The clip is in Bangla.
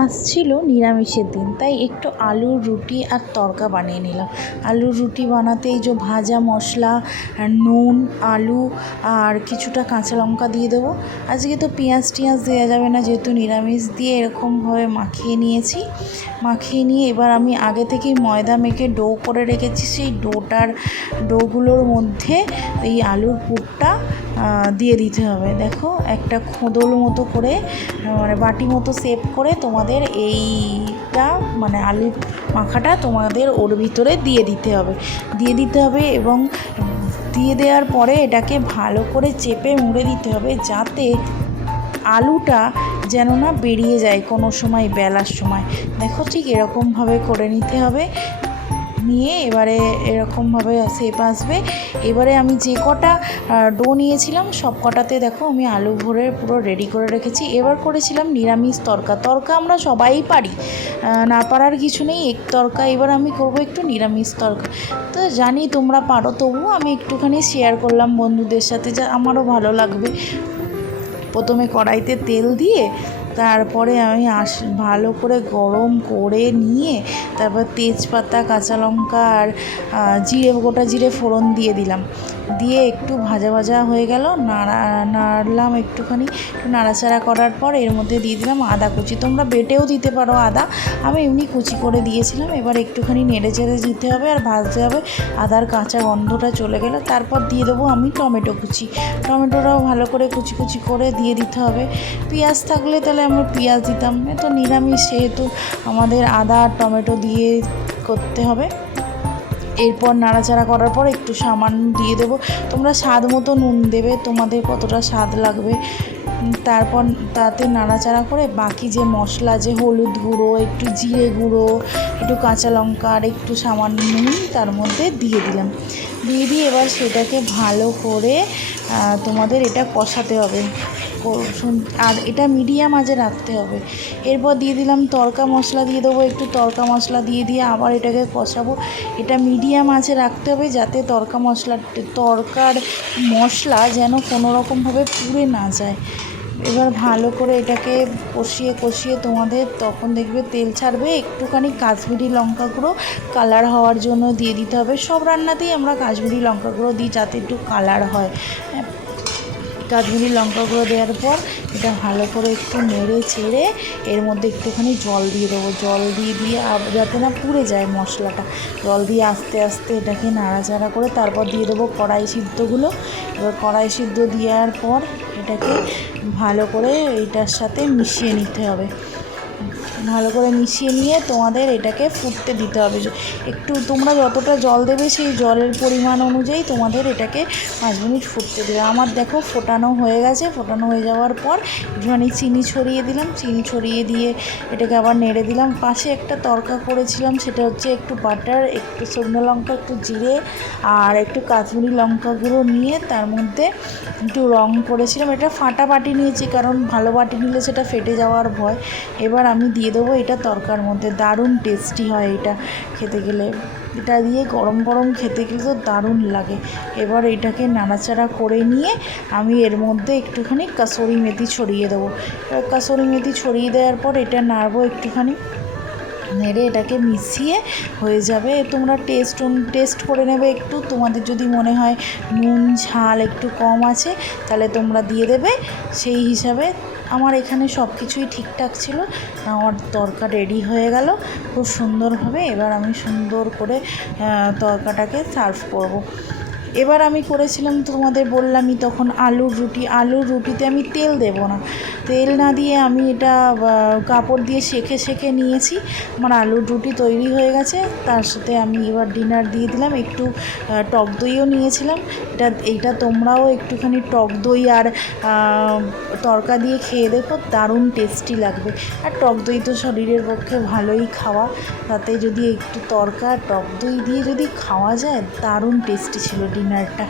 আসছিল নিরামিষের দিন, তাই একটু আলুর রুটি আর তড়কা বানিয়ে নিলাম। আলুর রুটি বানাতে এই যে ভাজা মশলা, নুন, আলু আর কিছুটা কাঁচা লঙ্কা দিয়ে দেবো। আজকে তো পেঁয়াজ টিয়াজ দেওয়া যাবে না, যেহেতু নিরামিষ, দিয়ে এরকমভাবে মাখিয়ে নিয়েছি। মাখিয়ে নিয়ে এবার আমি আগে থেকেই ময়দা মেখে ডো করে রেখেছি। সেই ডোগুলোর মধ্যে এই আলুর পুরটা দিয়ে দিতে হবে। দেখো, একটা খোদল মতো করে, মানে বাটি মতো শেপ করে তোমাদের এইটা, মানে আলুর মাখাটা তোমাদের ওর ভিতরে দিয়ে দিতে হবে এবং দিয়ে দেওয়ার পরে এটাকে ভালো করে চেপে মুড়ে দিতে হবে, যাতে আলুটা যেন না বেরিয়ে যায় কোনো সময় বেলার সময়। দেখো, ঠিক এরকমভাবে করে নিতে হবে। নিয়ে এবারে এরকমভাবে শেপ আসবে। এবারে আমি যে কটা ডো নিয়েছিলাম সব কটাতে দেখো আমি আলু ভরে পুরো রেডি করে রেখেছি। এবার করেছিলাম নিরামিষ তড়কা আমরা সবাই পারি, না পারার কিছু নেই। এক তড়কা এবার আমি করব একটু নিরামিষ তড়কা। তো জানি তোমরা পারো, তবুও আমি একটুখানি শেয়ার করলাম বন্ধুদের সাথে, যা আমারও ভালো লাগবে। প্রথমে কড়াইতে তেল দিয়ে তারপরে আমি ভালো করে গরম করে নিয়ে তারপর তেজপাতা, কাঁচা লঙ্কা আর গোটা জিরে ফোড়ন দিয়ে দিলাম। দিয়ে একটু ভাজা ভাজা হয়ে গেল, নাড়লাম একটুখানি। নাড়াচাড়া করার পর এর মধ্যে দিয়ে দিলাম আদা কুচি। তোমরা বেটেও দিতে পারো আদা, আমি এমনি কুচি করে দিয়েছিলাম। এবার একটুখানি নেড়ে চেড়ে দিতে হবে আর ভাজতে হবে। আদার কাঁচা গন্ধটা চলে গেলে তারপর দিয়ে দেবো আমি টমেটো কুচি। টমেটোটাও ভালো করে কুচি কুচি করে দিয়ে দিতে হবে। পেঁয়াজ থাকলে তাহলে আমরা পেঁয়াজ দিতাম, তো নিরামিষ সেহেতু আমাদের আদা আর টমেটো দিয়ে করতে হবে। এরপর নাড়াচাড়া করার পর একটু সামান্য দিয়ে দেবো। তোমরা স্বাদ মতো নুন দেবে, তোমাদের কতটা স্বাদ লাগবে। তারপর তাতে নাড়াচাড়া করে বাকি যে মশলা, যে হলুদ গুঁড়ো, একটু জিরে গুঁড়ো, একটু কাঁচা লঙ্কা আর একটু সামান্য নুন তার মধ্যে দিয়ে দিলাম। দিয়ে এবার সেটাকে ভালো করে তোমাদের এটা কষাতে হবে, আর এটা মিডিয়াম আঁচে রাখতে হবে। এরপর দিয়ে দিলাম তড়কা মশলা, দিয়ে দেবো একটু তড়কা মশলা, দিয়ে আবার এটাকে কষাবো। এটা মিডিয়াম আঁচে রাখতে হবে, যাতে তড়কার মশলা যেন কোনো রকমভাবে পুড়ে না যায়। এবার ভালো করে এটাকে কষিয়ে তোমাদের তখন দেখবে তেল ছাড়বে। একটুখানি কাশ্মীরি লঙ্কা গুঁড়ো কালার হওয়ার জন্য দিয়ে দিতে হবে। সব রান্নাতেই আমরা কাশ্মীরি লঙ্কা গুঁড়ো দিই, যাতে একটু কালার হয়। কাশ্মীরি লঙ্কা গুঁড়ো দেওয়ার পর এটা ভালো করে একটু নেড়ে ছেড়ে এর মধ্যে একটুখানি জল দিয়ে দেবো। জল দিয়ে যাতে না পুড়ে যায় মশলাটা, জল দিয়ে আস্তে আস্তে এটাকে নাড়াচাড়া করে তারপর দিয়ে দেবো কড়াই সিদ্ধগুলো। এবার কড়াই সিদ্ধ দেওয়ার পর এটাকে ভালো করে এইটার সাথে মিশিয়ে নিতে হবে। ভালো করে মিশিয়ে নিয়ে তোমাদের এটাকে ফুটতে দিতে হবে। একটু তোমরা যতটা জল দেবে সেই জলের পরিমাণ অনুযায়ী তোমাদের এটাকে 5 মিনিট ফুটতে দেবে। আমার দেখো ফোটানো হয়ে গেছে। ফোটানো হয়ে যাওয়ার পর একটুখানি চিনি ছড়িয়ে দিলাম। চিনি ছড়িয়ে দিয়ে এটাকে আবার নেড়ে দিলাম। পাশে একটা তড়কা করেছিলাম, সেটা হচ্ছে একটু বাটার, একটু শুকনো লঙ্কা, একটু জিরে আর একটু কাশ্মীরি লঙ্কা গুঁড়ো নিয়ে তার মধ্যে একটু রং করেছিলাম। এটা ফাটা বাটি নিয়েছি, কারণ ভালো বাটি নিলে সেটা ফেটে যাওয়ার ভয়। এবার আমি দিয়ে দেবো এটা তড়কার মধ্যে। দারুণ টেস্টি হয় এটা খেতে গেলে। এটা দিয়ে গরম গরম খেতে গেলে তো দারুণ লাগে। এবার এটাকে নাড়াচাড়া করে নিয়ে আমি এর মধ্যে একটুখানি কাসুরি মেথি ছড়িয়ে দেবো। এবার কাসুরি মেথি ছড়িয়ে দেওয়ার পর এটা নাড়বো একটুখানি, নেড়ে এটাকে মিশিয়ে হয়ে যাবে। তোমরা টেস্ট করে নেবে একটু। তোমাদের যদি মনে হয় নুন ঝাল একটু কম আছে তাহলে তোমরা দিয়ে দেবে সেই হিসাবে। আমার এখানে সব কিছুই ঠিকঠাক ছিল। আমার তড়কা রেডি হয়ে গেল খুব সুন্দরভাবে। এবার আমি সুন্দর করে তড়কাটাকে সার্ভ করব। এবার আমি করেছিলাম, তোমাদের বললামই তখন, আলুর রুটিতে আমি তেল দেব না। তেল না দিয়ে আমি এটা কাপড় দিয়ে সেঁকে নিয়েছি। আমার আলুর রুটি তৈরি হয়ে গেছে। তার সাথে আমি এবার ডিনার দিয়ে দিলাম। একটু টক দইও নিয়েছিলাম। এইটা তোমরাও একটুখানি টক দই আর তড়কা দিয়ে খেয়ে দেখো, দারুণ টেস্টি লাগবে। আর টক দই তো শরীরের পক্ষে ভালোই খাওয়া, তাতে যদি একটু তড়কা টক দই দিয়ে যদি খাওয়া যায়, দারুণ টেস্টি ছিল ডিনারটা।